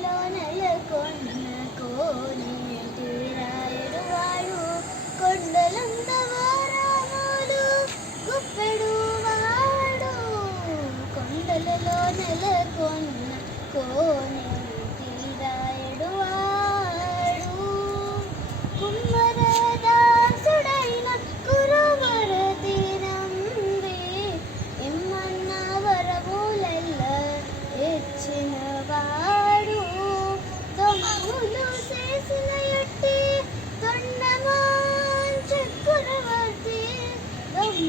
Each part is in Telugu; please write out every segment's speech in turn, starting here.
కొండలో నెలకొన్న కోని రాయుడు వాడు కొండలందవారాములు గుప్పెడు వాడు. కొండలలో నెలకొన్న కోని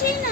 China.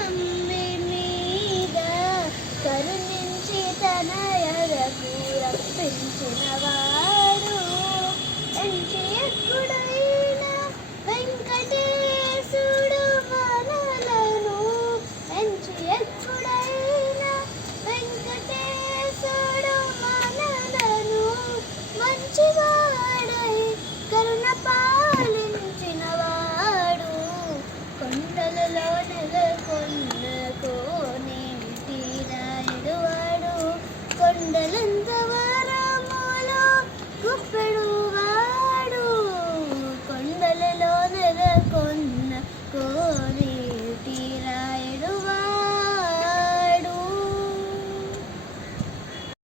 good.